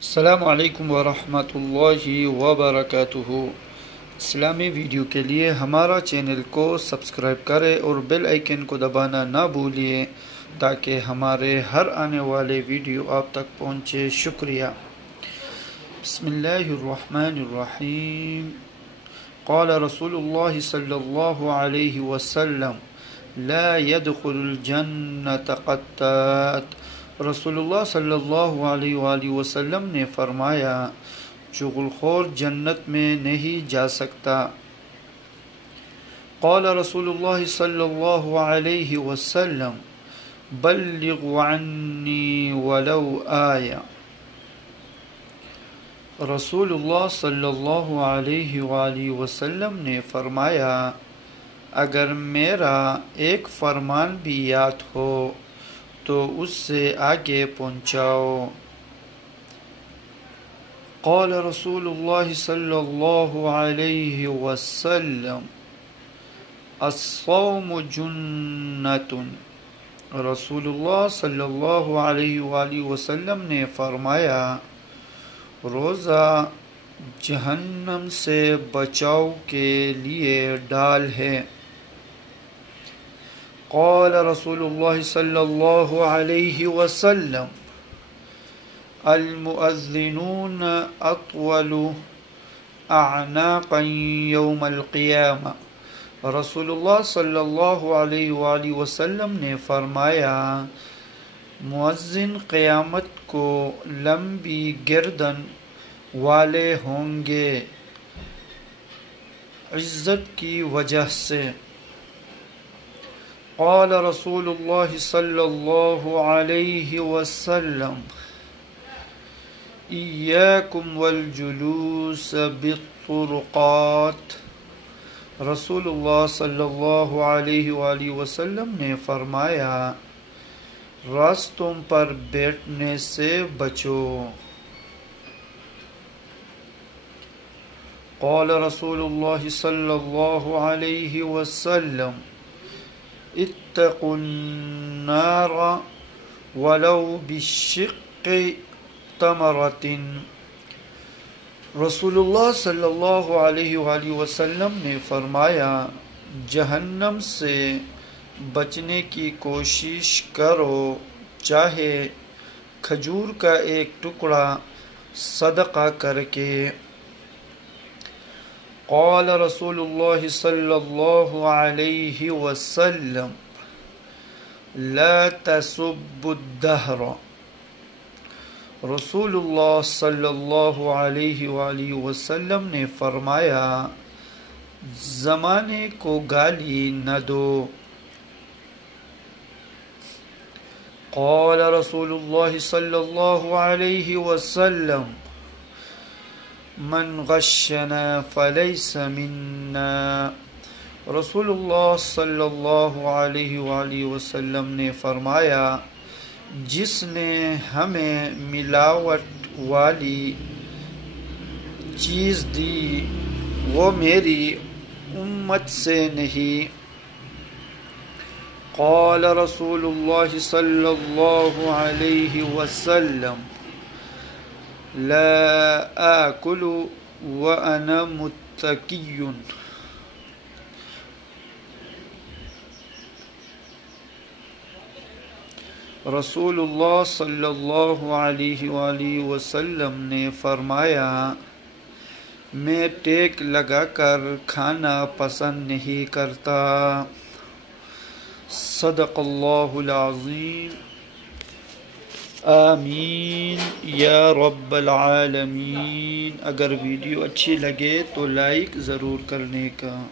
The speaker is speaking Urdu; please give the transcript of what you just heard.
السلام علیکم ورحمۃ اللہ وبرکاتہ۔ اسلامی ویڈیو کے لیے ہمارا چینل کو سبسکرائب کریں اور بیل آئیکن کو دبانا نہ بھولیں تاکہ ہمارے ہر آنے والے ویڈیو آپ تک پہنچے۔ شکریہ۔ بسم اللہ الرحمن الرحیم۔ قال رسول اللہ صلی اللہ علیہ وسلم لا يدخل الجنة قتات۔ رسول اللہ صلی اللہ علیہ وآلہ وسلم نے فرمایا چغل خور جنت میں نہیں جا سکتا۔ قال رسول اللہ صلی اللہ علیہ وسلم بلغ عنی ولو آیہ۔ رسول اللہ صلی اللہ علیہ وآلہ وسلم نے فرمایا اگر میرا ایک فرمان بھی یاد ہو تو اس سے آگے پہنچاؤ۔ قال رسول اللہ صلی اللہ علیہ وسلم الصوم جنۃ۔ رسول اللہ صلی اللہ علیہ وآلہ وسلم نے فرمایا روزہ جہنم سے بچاؤ کے لیے ڈال ہے۔ قال رسول اللہ صلی اللہ علیہ وسلم المؤذنون اطول اعناقا یوم القیامہ۔ رسول اللہ صلی اللہ علیہ وآلہ وسلم نے فرمایا مؤذن قیامت کو لمبی گردن والے ہوں گے عزت کی وجہ سے۔ قال رسول اللہ صلی اللہ علیہ وسلم ایاکم والجلوس بالطرقات۔ رسول اللہ صلی اللہ علیہ وآلہ وسلم نے فرمایا راستوں پر بیٹھنے سے بچو۔ قال رسول اللہ صلی اللہ علیہ وسلم اتقوا النار ولو بالشق تمرۃ۔ رسول اللہ صلی اللہ علیہ وآلہ وسلم نے فرمایا جہنم سے بچنے کی کوشش کرو چاہے کھجور کا ایک ٹکڑا صدقہ کر کے۔ قال رسول اللہ صلی اللہ علیہ وسلم لا تسبوا الدہر۔ رسول اللہ صلی اللہ علیہ وآلہ وسلم نے فرمایا زمانے کو گالی نہ دو۔ قال رسول اللہ صلی اللہ علیہ وسلم من غشنا فلیس منا۔ رسول اللہ صلی اللہ علیہ وآلہ وسلم نے فرمایا جس نے ہمیں ملاوٹ والی چیز دی وہ میری امت سے نہیں۔ قال رسول اللہ صلی اللہ علیہ وسلم لا آکل وانا متکی۔ رسول اللہ صلی اللہ علیہ وآلہ وسلم نے فرمایا میں ٹیک لگا کر کھانا پسند نہیں کرتا۔ صدق اللہ العظیم۔ آمین یا رب العالمین۔ اگر ویڈیو اچھی لگے تو لائک ضرور کرنے کا۔